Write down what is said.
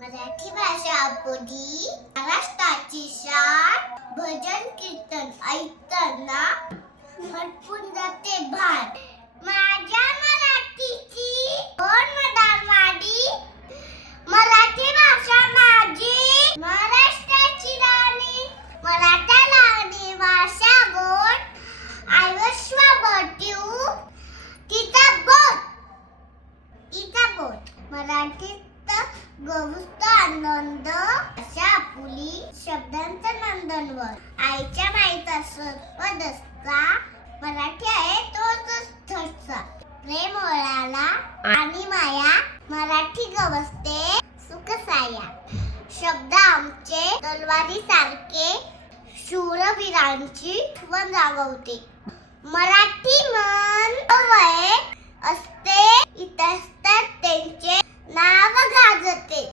मराठी भाषा बोली महाराष्ट्राची शान भजन कीर्तन ऐकताना हटपून जाते भात माझ्या मराठीची कोण मदार वाडी मराठी भाषा माझी महाराष्ट्राची राणी. मराठा लावणी भाषा गोड आयुष्य बटू तिचा बोट तिचा बोट. मराठी गवस्त आनंद अशा आपुली शब्दांचा नंदनवर आईच्या माईचा सर्व दसता मराठी आहे तोच ठसा प्रेम ओळाला आणि माया मराठी गवसते सुखसाया. शब्द आमचे तलवारी सारखे शूरवीरांची वन जागवते. मराठी मन वय असते इतर